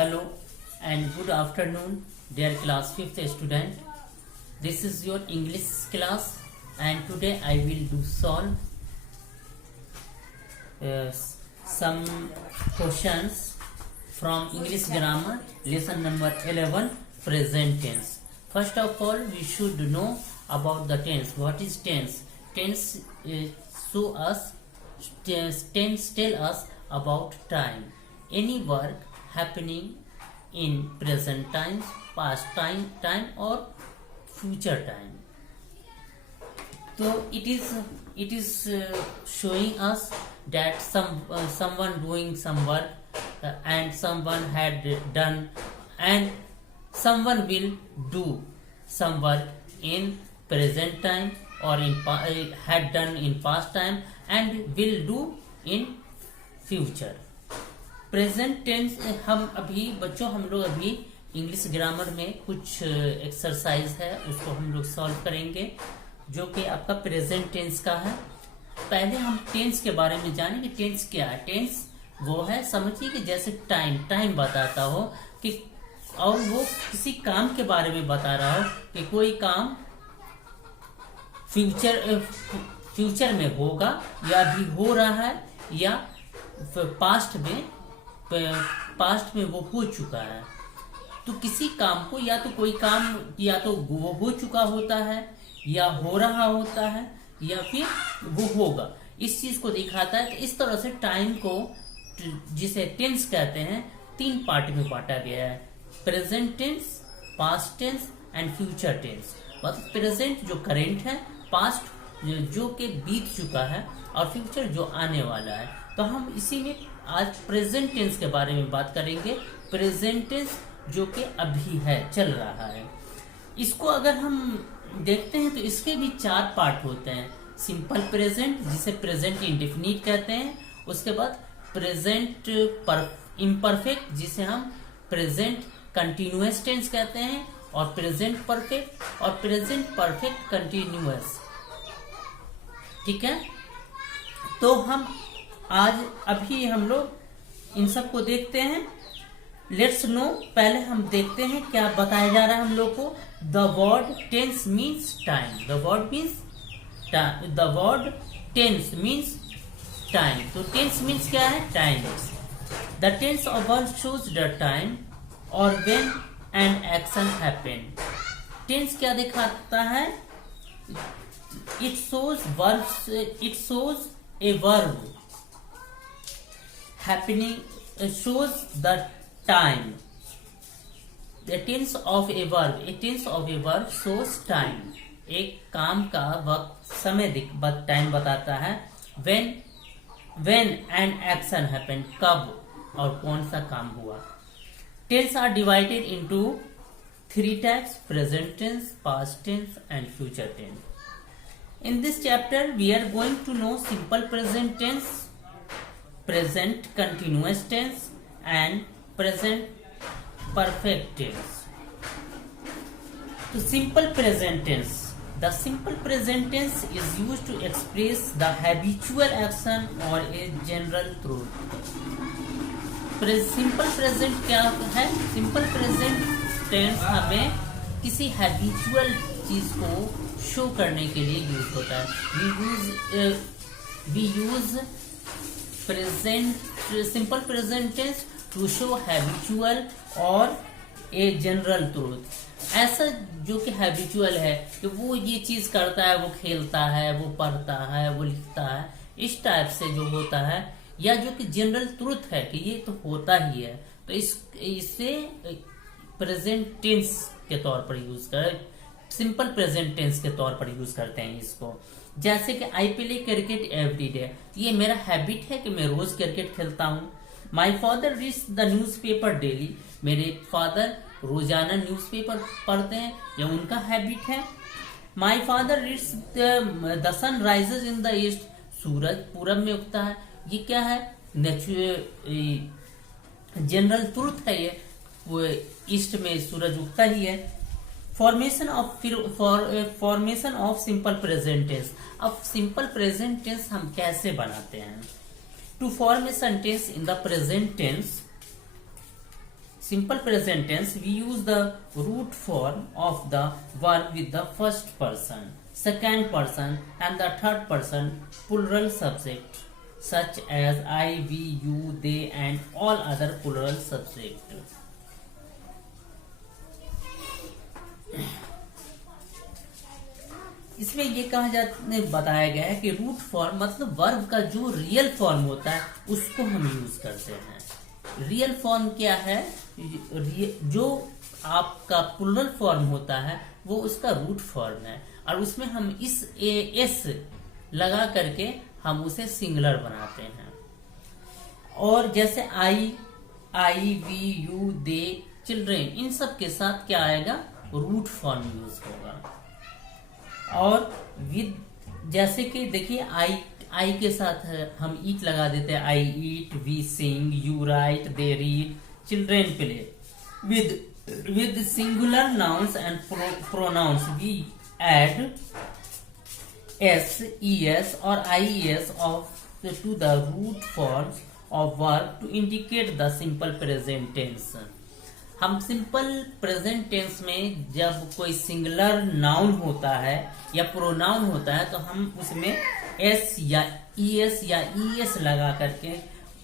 Hello and good afternoon, dear class 5th student. This is your English class, and today I will do solve some questions from English grammar lesson number 11, present tense. First of all, we should know about the tense. What is tense? Tense tense tell us about time. Any work happening in present time, past time or future time. So it is showing us that someone doing some work and someone had done, and someone will do some work in present time or had done in past time and will do in future. Present tense हम लोग अभी English grammar में कुछ exercise है, उसको हम लोग solve करेंगे जो कि आपका प्रेजेंट टेंस का है। पहले हम टेंस के बारे में जानेंगे। टेंस क्या है? टेंस वो है, समझिए कि जैसे टाइम बताता हो कि, और वो किसी काम के बारे में बता रहा हो कि कोई काम फ्यूचर में होगा या अभी हो रहा है या पास्ट में वो हो चुका है। तो किसी काम को या तो कोई काम या तो वो हो चुका होता है या हो रहा होता है या फिर वो होगा, इस चीज को दिखाता है। तो इस तरह से टाइम को, जिसे टेंस कहते हैं, 3 पार्ट में बांटा गया है: present tense, past tense and future tense. मतलब प्रेजेंट जो करेंट है, पास्ट जो कि बीत चुका है, और फ्यूचर जो आने वाला है। तो हम इसी में आज प्रेजेंट टेंस के बारे में बात करेंगे। प्रेजेंट टेंस जो कि अभी है, चल रहा है। इसको अगर हम देखते हैं तो इसके भी 4 पार्ट होते हैं। सिंपल प्रेजेंट, जिसे प्रेजेंट इंडेफिनिट कहते हैं। उसके बाद प्रेजेंट इम्परफेक्ट, जिसे हम प्रेजेंट कंटिन्यूअस टेंस कहते हैं, और प्रेजेंट परफेक्ट और प्रेजेंट परफेक्ट कंटिन्यूअस। ठीक है, तो हम अभी हम लोग इन सब को देखते हैं। लेट्स नो, पहले हम देखते हैं क्या बताया जा रहा है हम लोग को। The word tense means time. The word tense means time. तो टेंस मीन्स क्या है? Time. The tense of verb shows the time और when an action happen. Tense क्या दिखाता है? It shows a verb happening, shows the time. The tense of a verb shows time. एक काम का वक्त, समय टाइम बताता है। when an action happen, कब और कौन सा काम हुआ। Tense are divided into 3 types: present tense, past tense and future tense. In this chapter we are going to know simple present tense, present continuous tense and present perfect tense. So simple present tense. The simple present tense is used to express the habitual action or a general truth. Simple present क्या है? Simple present tense हमें किसी habitual चीज को show करने के लिए use होता है। We use simple present tense to show habitual और a general truth। ऐसा जो कि habitual है कि वो ये चीज करता है, वो खेलता है, वो पढ़ता है, वो लिखता है, इस टाइप से जो होता है, या जो कि जनरल ट्रूथ है कि ये तो होता ही है। तो इसे प्रेजेंट टेंस के तौर पर यूज कर, सिंपल प्रेजेंट टेंस के तौर पर यूज करते हैं इसको। जैसे कि I play cricket every day, ये मेरा हैबिट है कि मैं रोज क्रिकेट खेलता हूँ। My father reads the newspaper daily, मेरे फादर रोजाना न्यूज़पेपर पढ़ते हैं, ये उनका हैबिट है। My father reads the sun rises in the east, सूरज पूरब में उगता है, ये क्या है? जनरल ट्रूथ है ये, वो ईस्ट में सूरज उगता ही है। Formation of simple present tense. अब सिंपल प्रेजेंट टेंस हम कैसे बनाते हैं? To form a sentence in the present tense, simple present tense, we use the root form of the verb with the first person, second person and the third person plural subject such as I, we, you, they and all other plural subject. इसमें ये बताया गया है कि root form मतलब verb का जो real form होता है उसको हम यूज करते हैं। रियल फॉर्म क्या है? जो आपका प्लूरल फॉर्म होता है वो उसका रूट फॉर्म है और उसमें हम इस एस लगा करके हम उसे सिंगुलर बनाते हैं। और जैसे आई, वी, यू, दे, चिल्ड्रेन, इन सब के साथ क्या आएगा? रूट फॉर्म यूज होगा। और विद जैसे कि देखिए आई के साथ हम ईट लगा देते हैं, I eat, we sing, you write, they read, children play. With singular nouns and pronouns we add S, E S और I S of to the root forms of verb to indicate the simple present tense. हम simple present tense में जब कोई singular noun होता है या pronoun होता है तो हम उसमें एस या ई एस लगा करके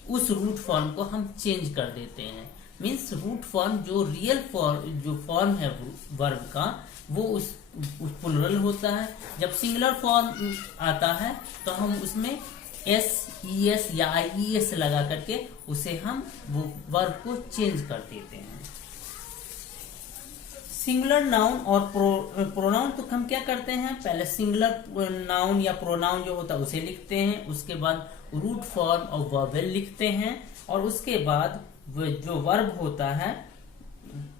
उस रूट फॉर्म को हम चेंज कर देते हैं। मीन्स रूट फॉर्म जो रियल फॉर्म जो फॉर्म है वर्ब का वो उस प्लूरल होता है। जब सिंगुलर फॉर्म आता है तो हम उसमें एस, ई एस या आई एस लगा करके उसे हम वो वर्ब को चेंज कर देते हैं। सिंगुलर नाउन और प्रोनाउन तो हम क्या करते हैं? पहले सिंगुलर नाउन या प्रोनाउन जो होता है उसे लिखते हैं, उसके बाद रूट फॉर्म और वर्ब लिखते हैं और उसके बाद जो वर्ब होता है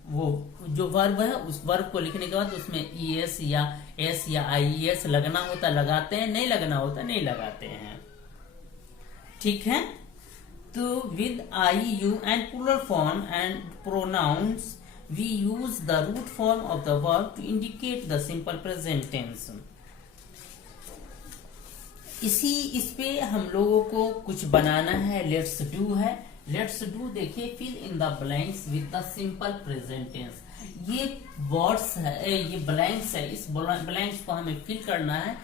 वो जो वर्ब है उस वर्ब को लिखने के बाद उसमें ई एस या एस या आई एस लगना होता लगाते हैं, नहीं लगना होता नहीं लगाते हैं। ठीक है, तो with I, you and plural form and pronouns we use the root form of the verb to indicate the simple present tense। इस पे हम लोगों को कुछ बनाना है। लेट्स डू है। लेट्स डू देखिए, fill in the blanks with the simple present tense. ये वर्ड्स है, ये ब्लैंक्स है, इस ब्लैंक्स को हमें फिल करना है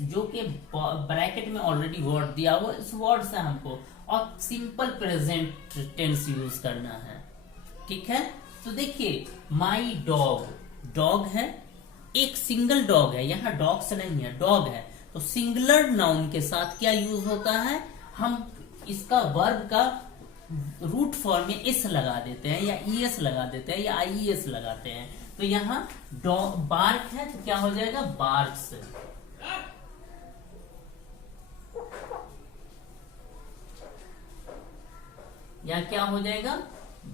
जो कि ब्रैकेट में ऑलरेडी वर्ड दिया हुआ इस वर्ड से हमको और सिंपल प्रेजेंट टेंस यूज करना है। ठीक है, तो देखिए माई डॉग, डॉग है, एक सिंगल डॉग है, यहाँ डॉग्स नहीं है, डॉग है। तो सिंगुलर नाउन के साथ क्या यूज होता है? हम इसका वर्ब का रूट फॉर्म में एस लगा देते हैं या ई एस लगा देते हैं या आई एस लगाते हैं। तो यहाँ डॉग बार्क है तो क्या हो जाएगा? बार्क्स। या क्या हो जाएगा?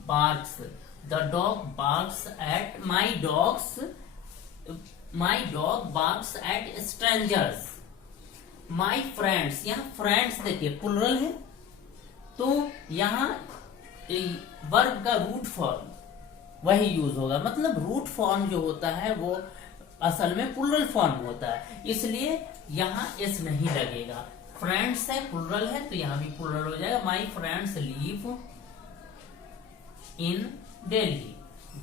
Barks. The dog barks at my dog barks at strangers। My friends, यहाँ friends देखिए प्लूरल है तो यहाँ वर्ब का रूट फॉर्म वही यूज होगा। मतलब रूट फॉर्म जो होता है वो असल में प्लूरल फॉर्म होता है, इसलिए यहाँ एस नहीं लगेगा। फ्रेंड्स है, प्लूरल है तो यहाँ भी प्लूरल हो जाएगा। My friends live in Delhi.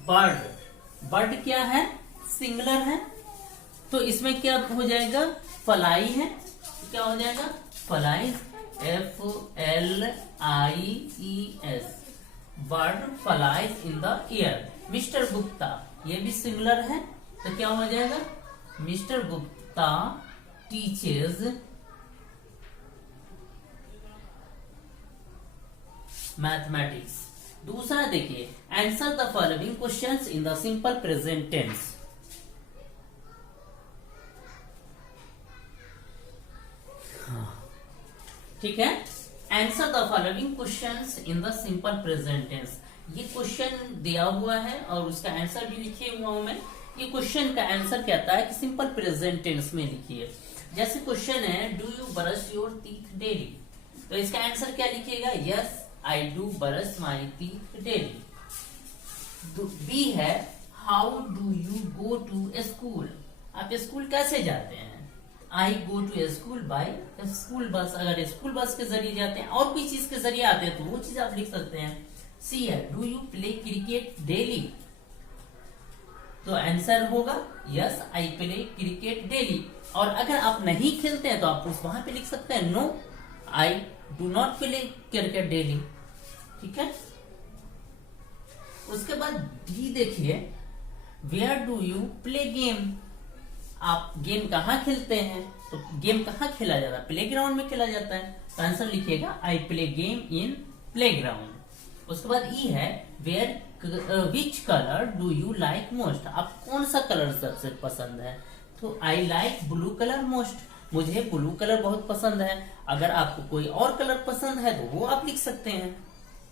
Bird, bird क्या है? सिंगुलर है तो इसमें क्या हो जाएगा? फ्लाई है, क्या हो जाएगा? Fly, FLIES। Bird flies in the air. Mister Gupta, ये भी सिंगुलर है तो क्या हो जाएगा? Mister Gupta teaches mathematics. दूसरा देखिए, answer the following questions in the simple present tense. ठीक है, answer the following questions in the simple present tense. ये क्वेश्चन दिया हुआ है और उसका आंसर भी लिखे हुआ हूं मैं। ये क्वेश्चन का आंसर कहता है कि सिंपल प्रेजेंट टेंस में लिखिए। जैसे क्वेश्चन है, do you brush your teeth daily? तो इसका आंसर क्या लिखिएगा? Yes I do brush my teeth daily. B है, how do you go to school? आप स्कूल कैसे जाते हैं? I go to school by school bus. अगर स्कूल बस के जरिए जाते हैं और कोई चीज के जरिए आते हैं तो वो चीज आप लिख सकते हैं। सी है, do you play cricket daily? तो आंसर होगा yes I play cricket daily. और अगर आप नहीं खेलते हैं तो आप उस वहां पे लिख सकते हैं no I do not play cricket daily. ठीक है। उसके बाद डी देखिए, where do you play game? आप गेम कहाँ खेलते हैं? तो गेम कहाँ खेला जाता है? प्ले ग्राउंड में खेला जाता है। तो आंसर लिखिएगा I play game in playground. उसके बाद ई है, where which colour do you like most? आप कौन सा कलर सबसे पसंद है? तो I like blue colour most, मुझे ब्लू कलर बहुत पसंद है। अगर आपको कोई और कलर पसंद है तो वो आप लिख सकते हैं।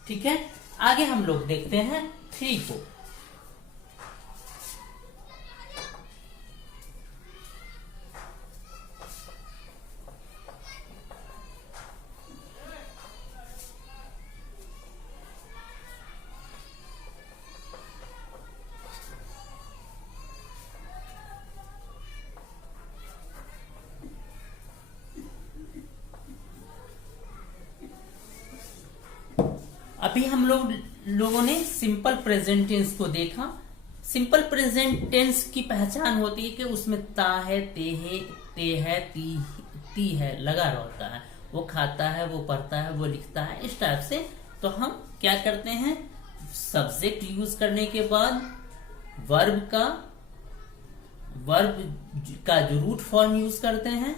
ठीक है। आगे हम लोग देखते हैं 3 को। अभी हम लोगों ने सिंपल प्रेजेंट टेंस को देखा। सिंपल प्रेजेंट टेंस की पहचान होती है कि उसमें ता है, ते है, ती है लगा रहता है। वो खाता है, वो पढ़ता है, वो लिखता है, इस टाइप से। तो हम क्या करते हैं, सब्जेक्ट यूज करने के बाद वर्ब का जो रूट फॉर्म यूज करते हैं।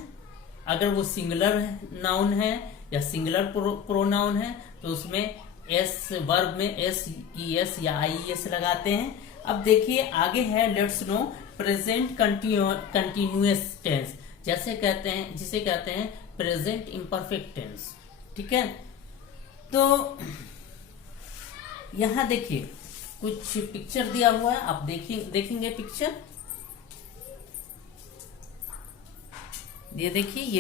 अगर वो सिंगुलर नाउन है या सिंगुलर प्रोनाउन है तो उसमें एस, वर्ब में एस ई एस या आई एस लगाते हैं। अब देखिए आगे है, let's know present continuous tense, जिसे कहते हैं प्रेजेंट इम्परफेक्ट टेंस। ठीक है। तो यहां देखिए कुछ पिक्चर दिया हुआ है, आप देखेंगे पिक्चर। ये देखिए ये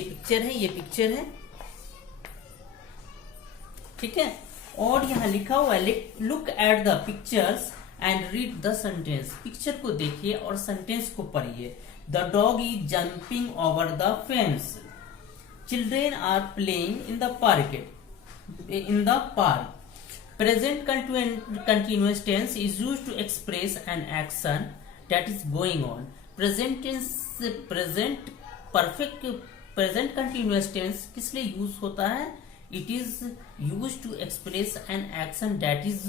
पिक्चर है। ठीक है। और यहाँ लिखा हुआ है, look at the pictures and read the sentence. Picture को देखिए और सेंटेंस को पढ़िए। The dog is jumping over the fence, children are playing in the park. Present continuous tense is used to express an action that is going on. Present continuous tense किस लिए use होता है? It is used to express an action that is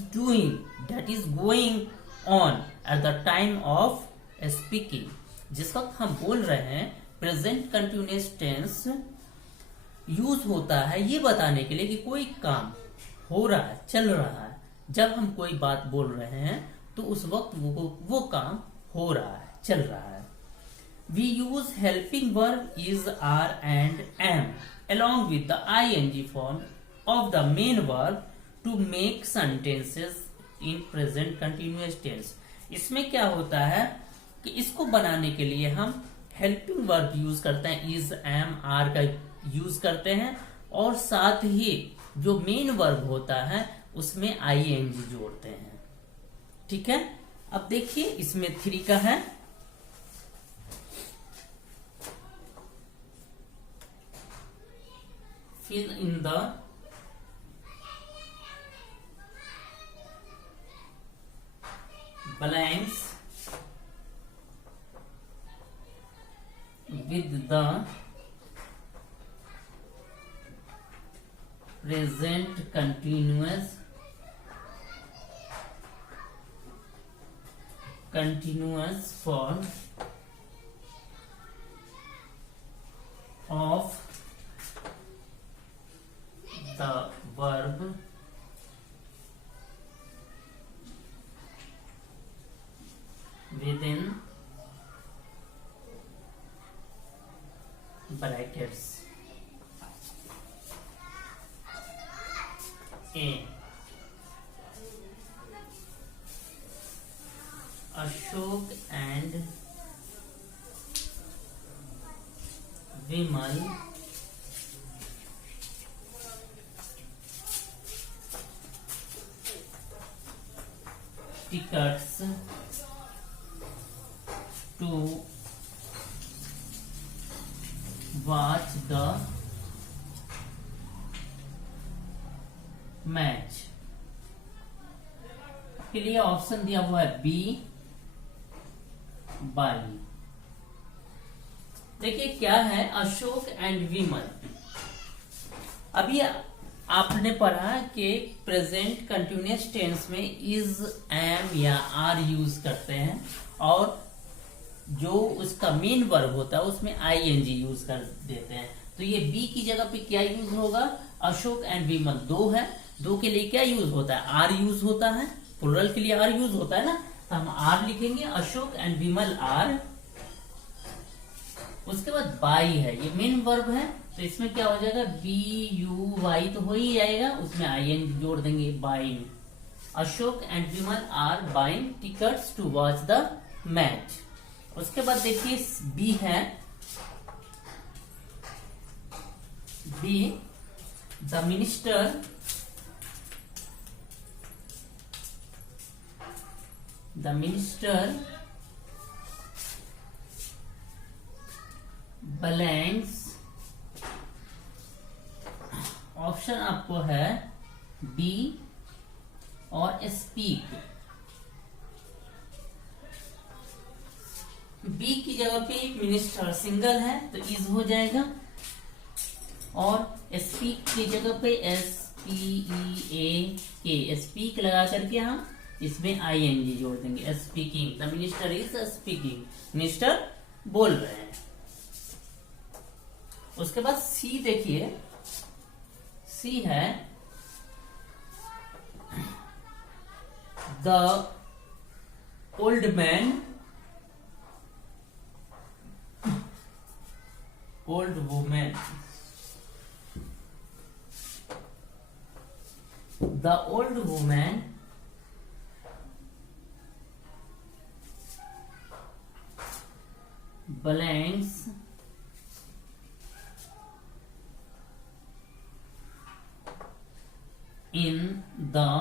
going on at the time of speaking. जिस वक्त हम बोल रहे हैं प्रेजेंट कंटिन्यूअस टेंस यूज होता है ये बताने के लिए कि कोई काम हो रहा है, चल रहा है। जब हम कोई बात बोल रहे हैं तो उस वक्त वो काम हो रहा है, चल रहा है। We use helping verb is, are and am along with the ing form of the main verb to make sentences in present continuous tense. इसमें क्या होता है कि इसको बनाने के लिए हम हेल्पिंग वर्ब यूज करते हैं, इज, एम, आर का यूज करते हैं और साथ ही जो मेन वर्ब होता है उसमें ing जोड़ते हैं। ठीक है। अब देखिए इसमें 3 का है, fill in the blanks with the present continuous form of the verb within brackets. A. Ashok and Vimal tickets to watch the match. के लिए ऑप्शन दिया हुआ है बी, बाई। देखिए क्या है अशोक एंड विमल। अभी आपने पढ़ा कि प्रेजेंट कंटिन्यूअस टेंस में इज, एम या आर यूज करते हैं, और जो उसका मेन वर्ब होता है उसमें आईएनजी यूज कर देते हैं। तो ये बी की जगह पे क्या यूज होगा, अशोक एंड विमल दो है, दो के लिए क्या यूज होता है, आर यूज होता है, प्लुरल के लिए आर यूज होता है ना, तो हम आर लिखेंगे, अशोक एंड विमल आर। उसके बाद बाई है, ये मेन वर्ब है, तो इसमें क्या हो जाएगा, बी यू वाई तो हो ही जाएगा, उसमें आई एन जोड़ देंगे, buying. Ashok and Vimal are buying tickets to watch the match. उसके बाद देखिए बी है, B the minister blanks. Option आपको है बी और स्पीक। बी की जगह पे मिनिस्टर सिंगल है तो इज हो जाएगा, और स्पीक की जगह पे SPEAK, स्पीक लगा करके हम इसमें ING जोड़ देंगे, speaking. The minister is speaking, minister बोल रहे हैं। उसके बाद सी देखिए, सी है the old man, old women, the old women blanks in the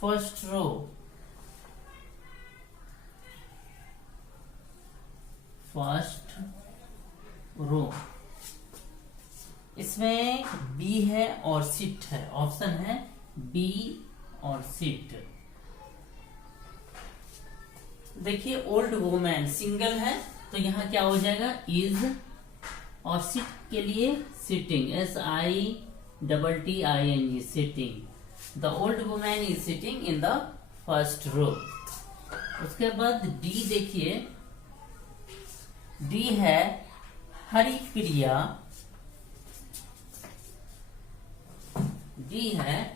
first row, first row. इसमें बी है और सिट है, ऑप्शन है बी और सिट। देखिए ओल्ड वुमेन सिंगल है तो यहां क्या हो जाएगा, इज, और सिट के लिए sitting, SITTING, sitting. The old women is sitting in the first row. उसके बाद डी देखिए, डी है हरिप्रिया, डी है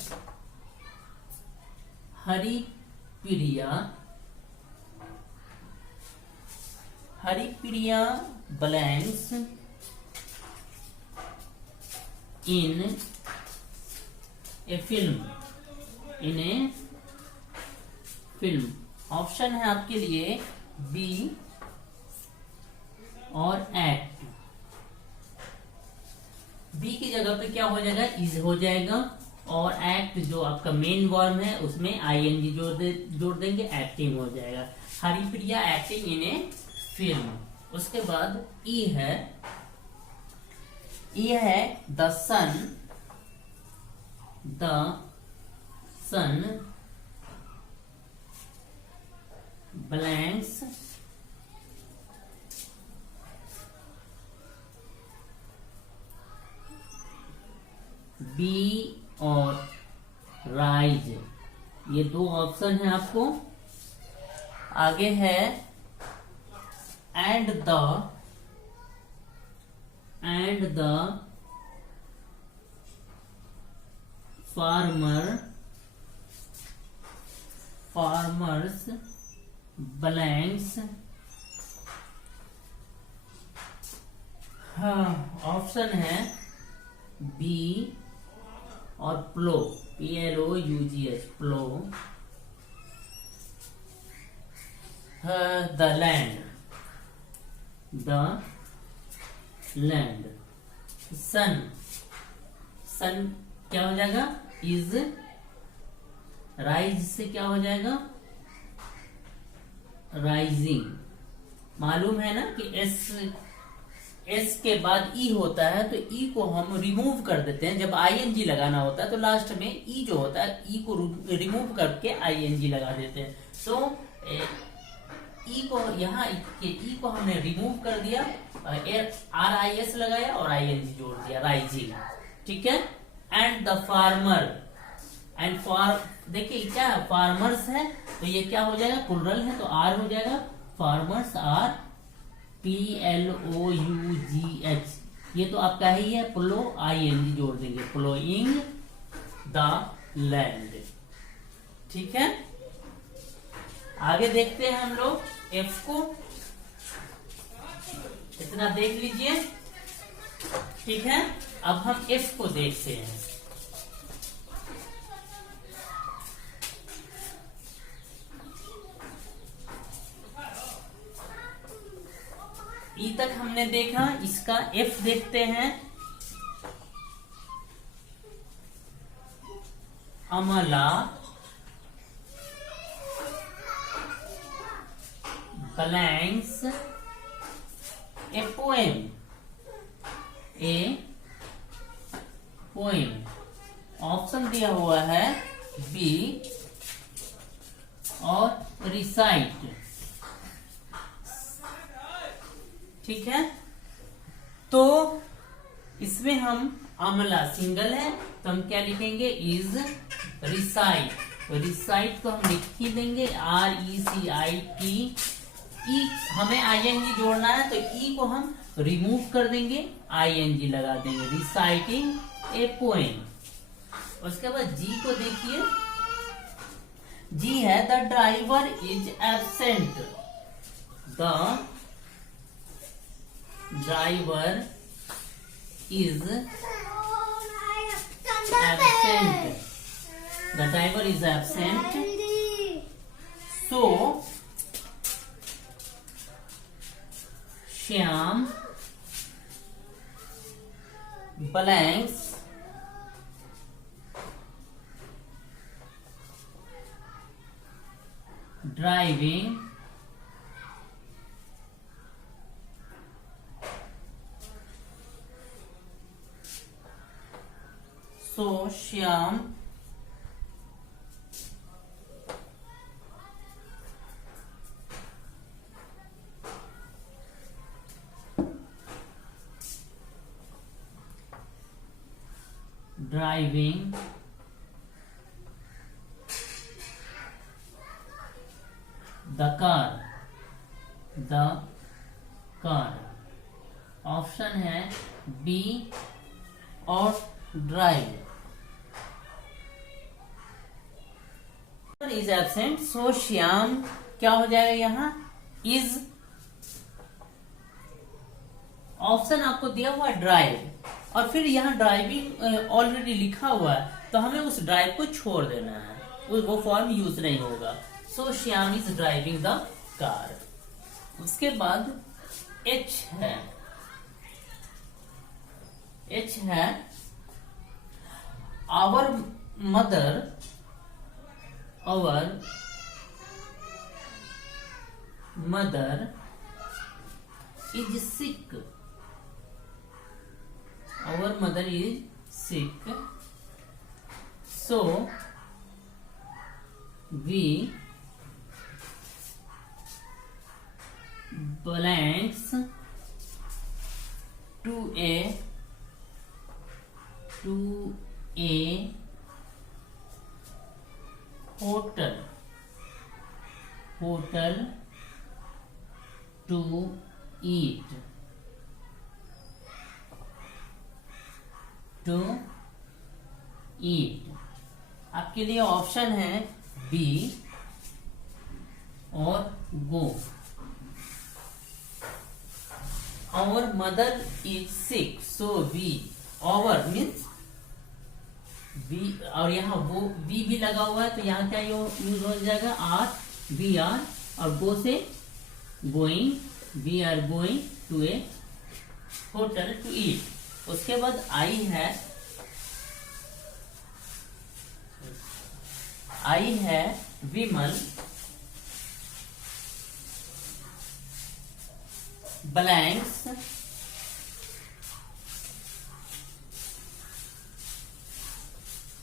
Haripriya, Haripriya blanks in a film, in a film. Option है आपके लिए बी और एक्ट। बी की जगह पे क्या हो जाएगा, इज हो जाएगा, और एक्ट जो आपका मेन वर्ब है उसमें ING जोड़ देंगे, एक्टिंग हो जाएगा। Haripriya acting in a film. उसके बाद ई है द सन ब्लैंक्स बी और राइज। ये दो ऑप्शन है आपको। आगे है एंड द फार्मर्स ब्लैंक्स। हाँ, ऑप्शन है बी और plough, PLOUGH, plough. The land. Sun क्या हो जाएगा, इज। राइज से क्या हो जाएगा, राइजिंग। मालूम है ना कि एस के बाद ई होता है तो ई को हम रिमूव कर देते हैं। जब आईएनजी लगाना होता है तो लास्ट में ई जो होता है ई को रिमूव करके आईएनजी लगा देते हैं। तो ई को यहाँ ई को हमने रिमूव कर दिया, RIS लगाया और ING जोड़ दिया, राइजिंग। ठीक है। एंड द फार्मर, एंड देखिए क्या फार्मर्स है तो ये क्या हो जाएगा, प्लुरल है तो आर हो जाएगा, फार्मर्स आर PLOUGH। ये तो आपका ही है, प्लो ING जोड़ देंगे, प्लोइंग द लैंड। ठीक है। आगे देखते हैं हम लोग एफ को, इतना देख लीजिए। ठीक है। अब हम एफ को देखते हैं। ई तक हमने देखा, इसका एफ देखते हैं। अमला ब्लैंक्स ए पोएम, ऑप्शन दिया हुआ है बी और रिसाइट। ठीक है। तो इसमें हम अमला सिंगल है तो हम क्या लिखेंगे, इज रिसाइट। तो रिसाइट को हम लिख ही देंगे RECIT। ई हमें ING जोड़ना है तो ई को हम रिमूव कर देंगे, ING लगा देंगे, रिसाइटिंग ए पोएम। उसके बाद जी को देखिए, जी है the driver is absent, the driver is absent, the driver is absent, so Shyam blanks driving so Shyam driving the car। Option है बी और ड्राइव। इज एब्सेंट, सो श्याम क्या हो जाएगा यहाँ, इज। ऑप्शन आपको दिया हुआ है ड्राइव और फिर यहाँ ड्राइविंग ऑलरेडी लिखा हुआ है तो हमें उस ड्राइव को छोड़ देना है, वो फॉर्म यूज नहीं होगा। So Shyam is driving the car. उसके बाद एच है, एच है our mother is sick, our mother is sick, so we blanks to a hotel to eat, आपके लिए ऑप्शन है बी और go. Our mother is sick, so we, our means we, और यहाँ वो वी भी लगा हुआ है तो यहाँ क्या यूज हो जाएगा, आर, वी आर, और गो से going, we are going to a hotel to eat. उसके बाद आई है Vimal blanks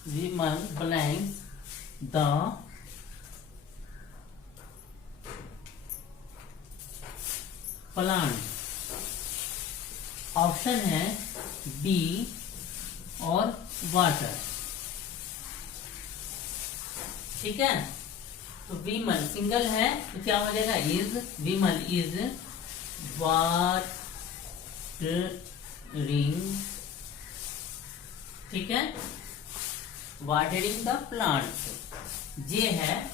Vimal blanks the plant. Option है बी और वाटर। ठीक है, तो विमल सिंगल है तो क्या हो जाएगा, इज, विमल इज वाटरिंग, ठीक है, वाटरिंग द प्लांट। जे है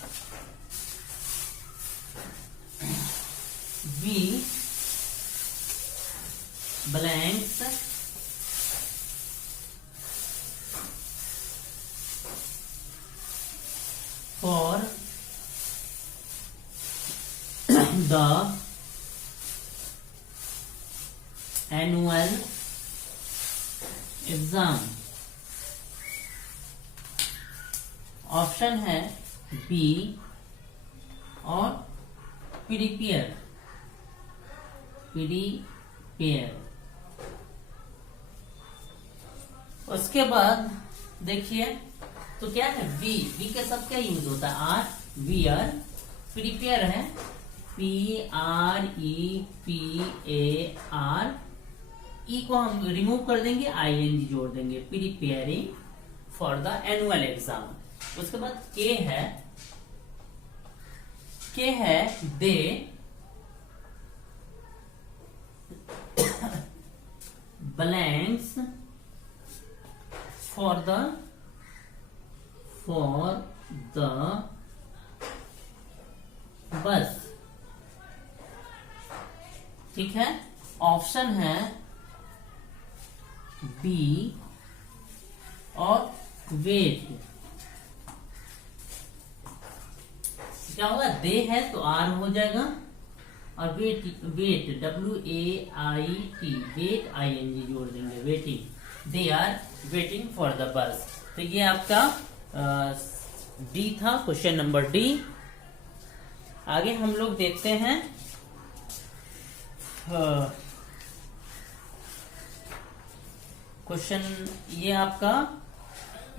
we blanks for the annual exam. Option है बी और प्रिपेयर, प्रिपेयर। उसके बाद देखिए तो क्या है, वी, वी के साथ क्या यूज होता है, आर, वियर। प्रिपेयर है PREPAR, ई को हम रिमूव कर देंगे, ING जोड़ देंगे, preparing for the annual exam. उसके बाद के है दे ब्लैंक्स फॉर द बस। ठीक है, ऑप्शन है बी और वेट। क्या होगा, दे है तो आर हो जाएगा, और wait, wait WAIT, wait ING जोड़ देंगे, waiting, they are waiting for the bus. तो ये आपका डी था, क्वेश्चन नंबर डी। आगे हम लोग देखते हैं क्वेश्चन, ये आपका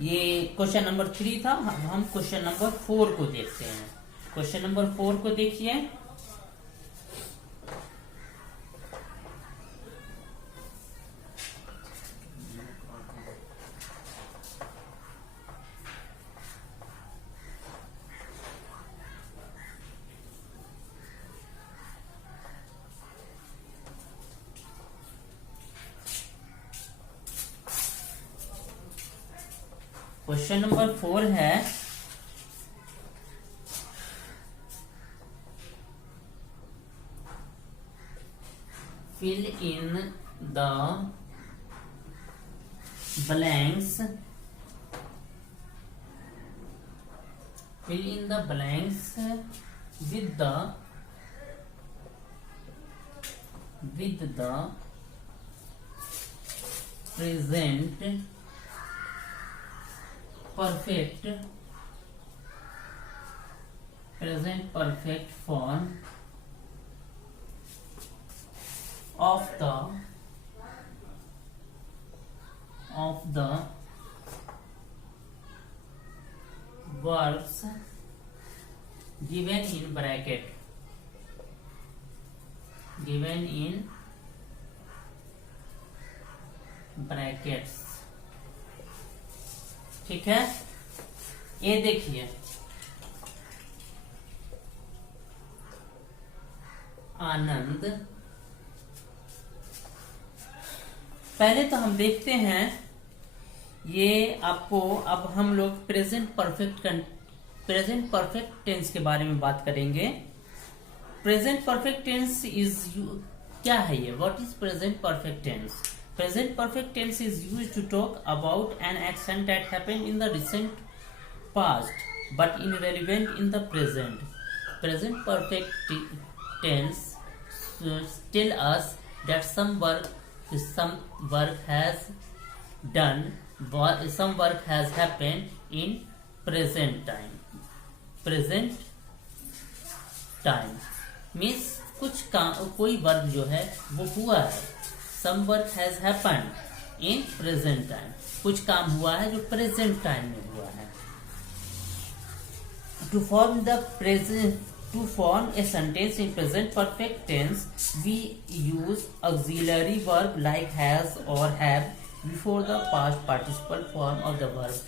ये क्वेश्चन नंबर 3 था। हम क्वेश्चन नंबर 4 को देखते हैं। क्वेश्चन नंबर 4 को देखिए। क्वेश्चन नंबर 4 है, fill in the blanks, fill in the blanks with the present perfect form of the verbs given in brackets। ठीक है, ये देखिए, आनंद। पहले तो हम देखते हैं ये आपको, अब हम लोग प्रेजेंट परफेक्ट टेंस के बारे में बात करेंगे। प्रेजेंट परफेक्ट टेंस इज क्या है ये, what is present perfect tense? Present perfect tense is used to talk about an action that happened in the recent past but irrelevant in the present. Present perfect tense tell us that some work has done, some work has happened in present time means कुछ काम, कोई work जो है वो हुआ है। Some work has happened, in present time, कुछ काम हुआ है जो प्रेजेंट टाइम में हुआ है। To form a sentence in present perfect tense we use auxiliary verb like has और have before the past participle form of the verb.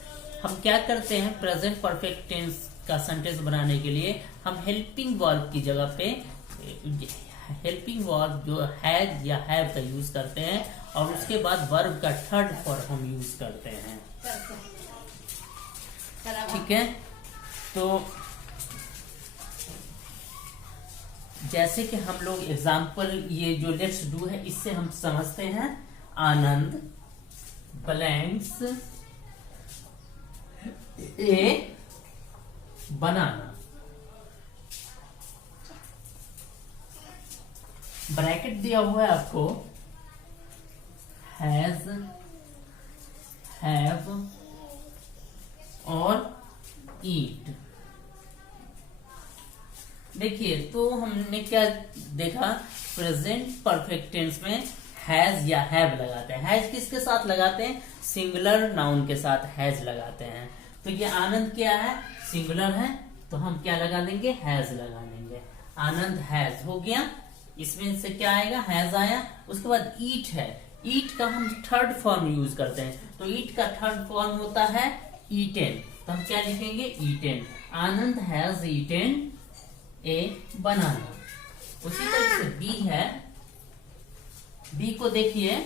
हम क्या करते हैं प्रेजेंट परफेक्ट टेंस का सेंटेंस बनाने के लिए, हम हेल्पिंग वर्ब की जगह पे हेल्पिंग वर्ब जो हैज या हैव का यूज करते हैं और उसके बाद वर्ब का थर्ड फॉर्म हम यूज करते हैं। ठीक है, तो जैसे कि हम लोग एग्जाम्पल ये जो लेट्स डू है इससे हम समझते हैं। आनंद ब्लैंक्स ए बनाना, ब्रैकेट दिया हुआ है आपको, हैज, हैव और ईट। देखिए तो हमने क्या देखा, प्रेजेंट परफेक्ट टेंस में हैज या हैव लगाते हैं। हैज किसके साथ लगाते हैं, सिंगुलर नाउन के साथ हैज लगाते हैं। तो ये आनंद क्या है, सिंगुलर है, तो हम क्या लगा देंगे, हैज लगा देंगे। आनंद हैज हो गया, इसमें से क्या आएगा, हैज आया। उसके बाद ईट है, ईट का हम थर्ड फॉर्म यूज करते हैं, तो ईट का थर्ड फॉर्म होता है ईटेन, तो हम क्या लिखेंगे, ईटेन। आनंद हैज ईटेन ए बनाना। उसी तरह से बी है, बी को देखिए,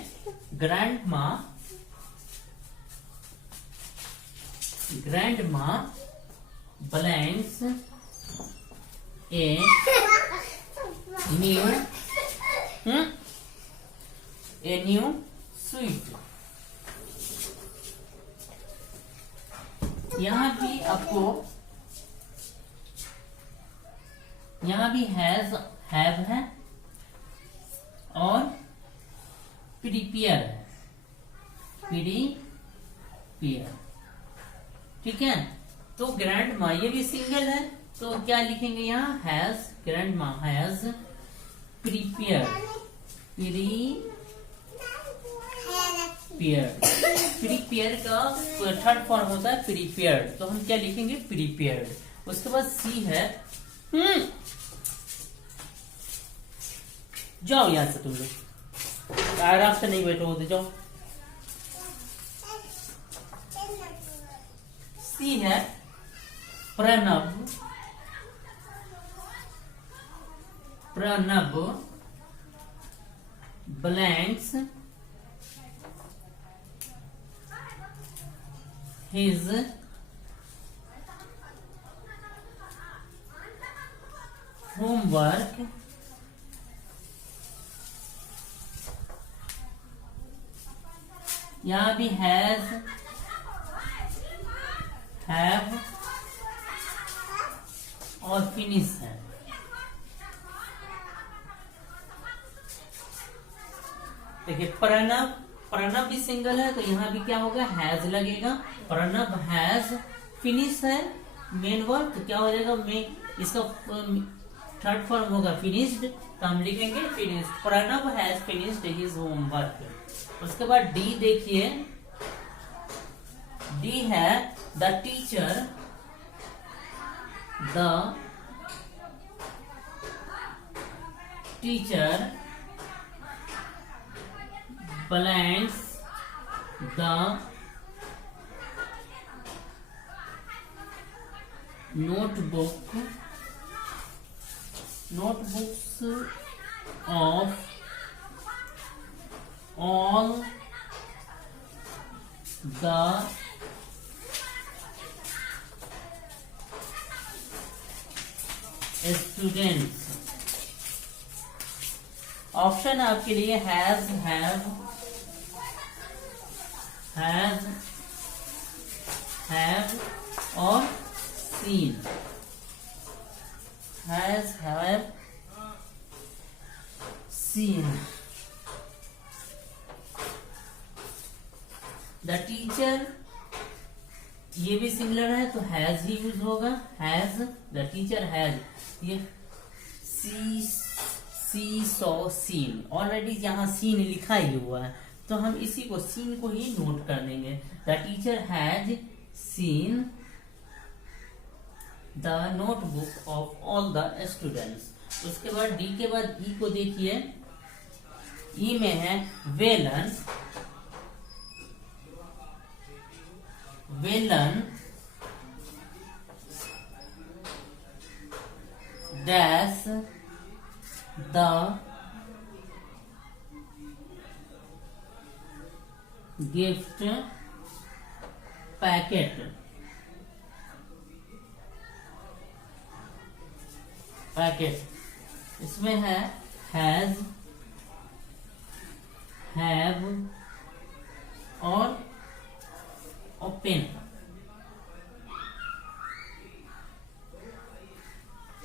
ग्रैंड माँ ब्लैंक्स ए न्यू स्वीट। यहां भी आपको, यहां भी हैज हैव है और प्रिपेयर है, प्रिपेयर। ठीक है, तो ग्रैंड माँ ये भी सिंगल है, तो क्या लिखेंगे यहाँ, हैज, ग्रैंड माँ हैज प्रिपेयर, प्रिपेयर का थर्ड फॉर्म होता है प्रिपेयर्ड, तो हम क्या लिखेंगे, प्रिपेयर्ड। उसके बाद सी है, जाओ यहां से, तुम लोग आराम से नहीं बैठो, तो जाओ। सी है प्रणब, ब्लैंक्स हिज होमवर्क यहां भी हैज, हैव और फिनिश है। देखिए प्रणब, प्रणब भी सिंगल है, तो यहाँ भी क्या होगा, हैज लगेगा। प्रणब हैज, फिनिश है मेन वर्ब, तो क्या हो जाएगा, इसका थर्ड फॉर्म होगा फिनिश्ड, तो हम लिखेंगे finished. Pranab has finished his homework. उसके बाद डी देखिए, डी है the teacher blanks the notebooks of all the students। Option है आपके लिए हैज, हैव और seen. Has, have, seen. The teacher ये भी सिंगुलर है, तो हैज ही यूज होगा, हैज, द टीचर हैज। ये सी सॉ सीन, ऑलरेडी यहाँ सीन लिखा ही हुआ है, तो हम इसी को सीन को ही नोट कर देंगे। The teacher has seen the notebook of all the students. उसके बाद डी के बाद ई को देखिए, ई में है Velan, Velan dash the gift packet, packet इसमें है हैज, हैव और ओपन।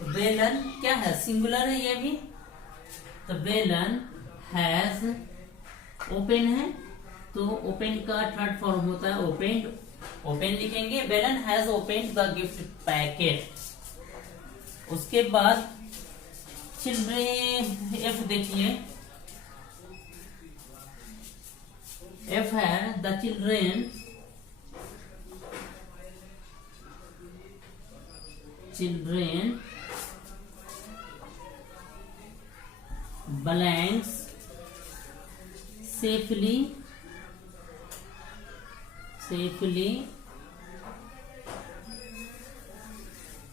वेलन क्या है, सिंगुलर है ये भी, तो वेलन हैज ओपन है, तो ओपन का थर्ड फॉर्म होता है ओपेंड, ओपन लिखेंगे। Velan has opened the gift packet. उसके बाद चिल्ड्रेन, एफ देखिए, एफ है the children, children blanks safely, safely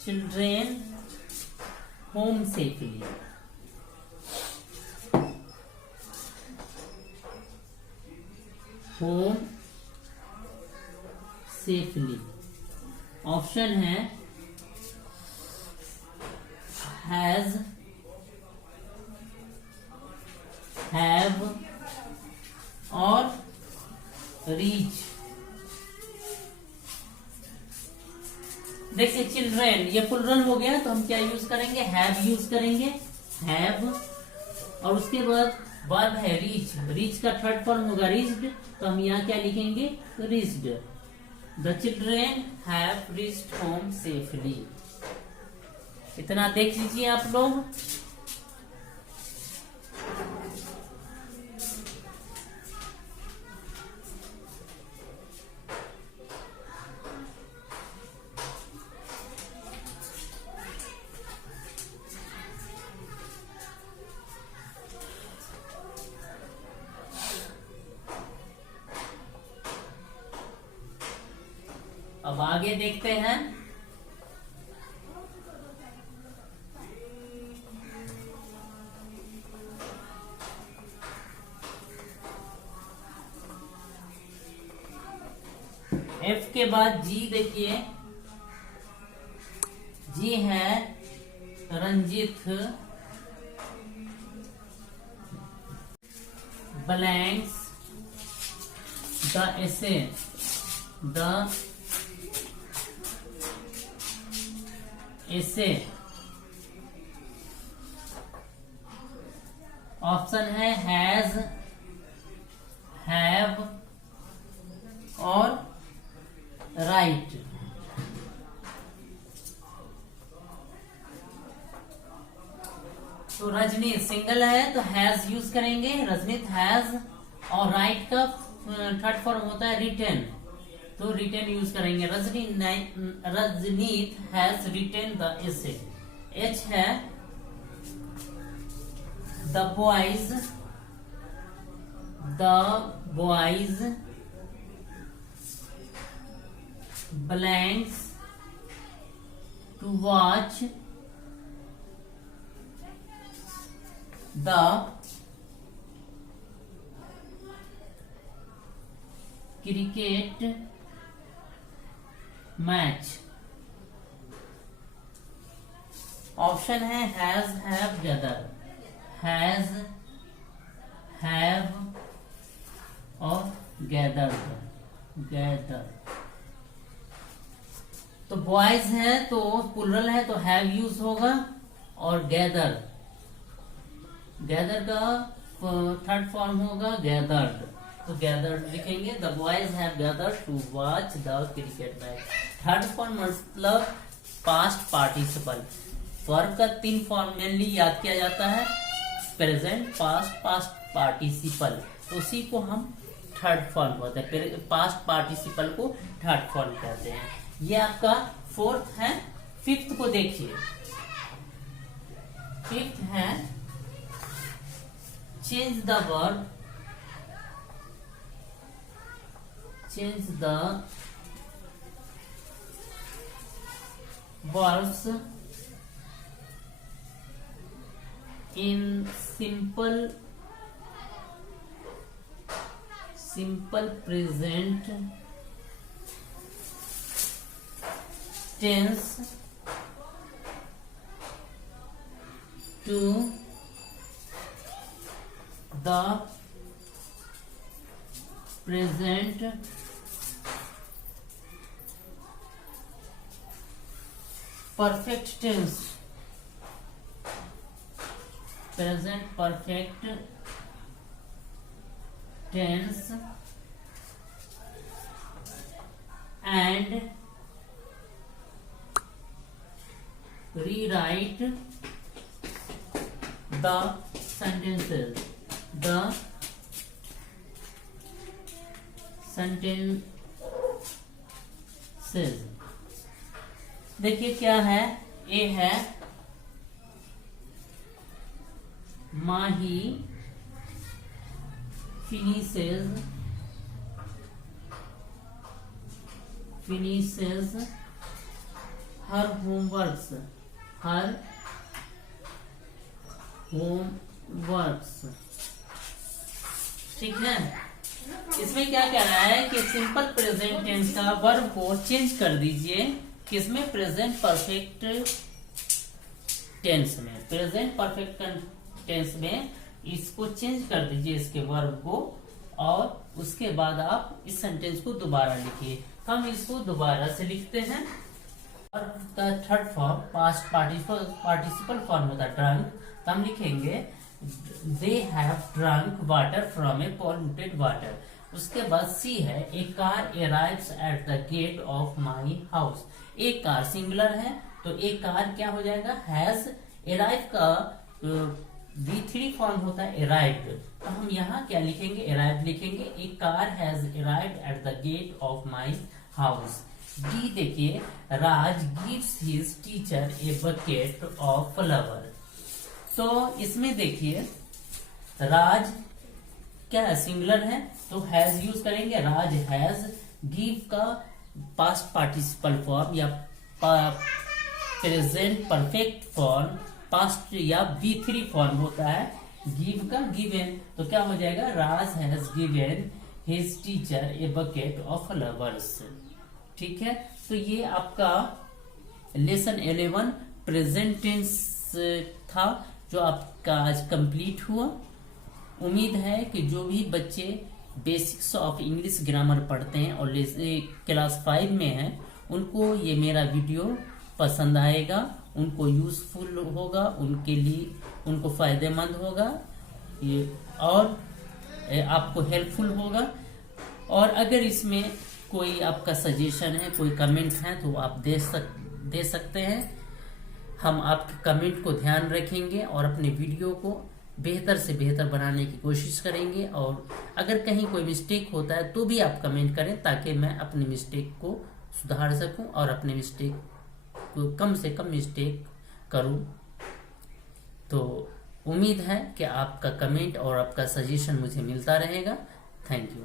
children home safely। home safely option है has, have और reach। देखिए चिल्ड्रेन ये प्लुरल हो गया, तो हम क्या यूज करेंगे, हैव यूज करेंगे, हैव। और उसके बाद वर्ब है रीच, रीच का थर्ड फॉर्म होगा रीच्ड, तो हम यहाँ क्या लिखेंगे, reached. The children have reached home safely. इतना देख लीजिए आप लोग। अब आगे देखते हैं। एफ के बाद जी देखिए, जी है Ranjit blanks the essay, the essay. Option है हैज, हैव और राइट। तो रजनीत सिंगल है तो हैज यूज करेंगे, रजनीत हैज। और राइट का थर्ड फॉर्म होता है रिटेन, तो रिटेन यूज करेंगे। Ranjit has written the essay. H है the boys, the boys blanks to watch the cricket match। Option है has, have, gather. Has, have और गैदर, गैदर। तो बॉयज है तो प्लुरल है तो हैव यूज होगा, और गैदर, गैदर का थर्ड फॉर्म होगा गैदर्ड, तो गैदर्ड लिखेंगे। The boys have gathered to watch the cricket match. Third form मतलब पास्ट पार्टिसिपल। वर्ब का 3 फॉर्म मेनली याद किया जाता है, प्रेजेंट, पास्ट, पास्ट पार्टिसिपल। उसी को हम थर्ड फॉर्म होता है, पास्ट पार्टिसिपल को थर्ड फॉर्म कहते हैं। ये आपका फोर्थ है। फिफ्थ को देखिए, फिफ्थ है change the verb, change the verbs in simple present tense to the present perfect tense, present perfect tense and rewrite the sentences, the sentences। देखिए क्या है, ए है माही finishes her homeworks, ठीक है। इसमें क्या कह रहा है कि सिंपल प्रेजेंट टेंस का वर्ब को चेंज कर दीजिए, किसमें, प्रेजेंट परफेक्ट टेंस में, प्रेजेंट परफेक्ट टेंस में इसको चेंज कर दीजिए इसके वर्ब को, और उसके बाद आप इस सेंटेंस को दोबारा लिखिए। हम इसको दोबारा से लिखते हैं। और third form past participle form होता है ड्रंक, तो हम लिखेंगे they have drunk water from a polluted water. उसके बाद सी है a car arrives at the gate of my house. एक कार सिंगुलर है तो एक कार क्या हो जाएगा, हैज। अराइव का V3 फॉर्म होता है अराइव्ड, तो हम यहाँ क्या लिखेंगे, अराइव्ड लिखेंगे। A car has arrived at the gate of my house. D देखिए, Raj gives his teacher a bucket of flower. तो इसमें देखिए राज क्या है, सिंगुलर है तो हैज यूज करेंगे, राज हैज। गिव का पास्ट पार्टिसिपल फॉर्म या प्रेजेंट परफेक्ट फॉर्म पास्ट या V3 फॉर्म होता है, गिव का गिवन, तो क्या हो जाएगा, Raj has given his teacher a bucket of flowers. ठीक है, तो ये आपका लेसन 11 प्रेजेंट टेंस था जो आपका आज कंप्लीट हुआ। उम्मीद है कि जो भी बच्चे बेसिक्स ऑफ इंग्लिश ग्रामर पढ़ते हैं और क्लास 5 में हैं, उनको ये मेरा वीडियो पसंद आएगा, उनको यूजफुल होगा, उनके लिए उनको फायदेमंद होगा ये, और आपको हेल्पफुल होगा। और अगर इसमें कोई आपका सजेशन है, कोई कमेंट है, तो आप दे सकते हैं। हम आपके कमेंट को ध्यान रखेंगे और अपने वीडियो को बेहतर से बेहतर बनाने की कोशिश करेंगे। और अगर कहीं कोई मिस्टेक होता है तो भी आप कमेंट करें, ताकि मैं अपनी मिस्टेक को सुधार सकूं और अपने मिस्टेक को कम से कम मिस्टेक करूं। तो उम्मीद है कि आपका कमेंट और आपका सजेशन मुझे मिलता रहेगा। Thank you.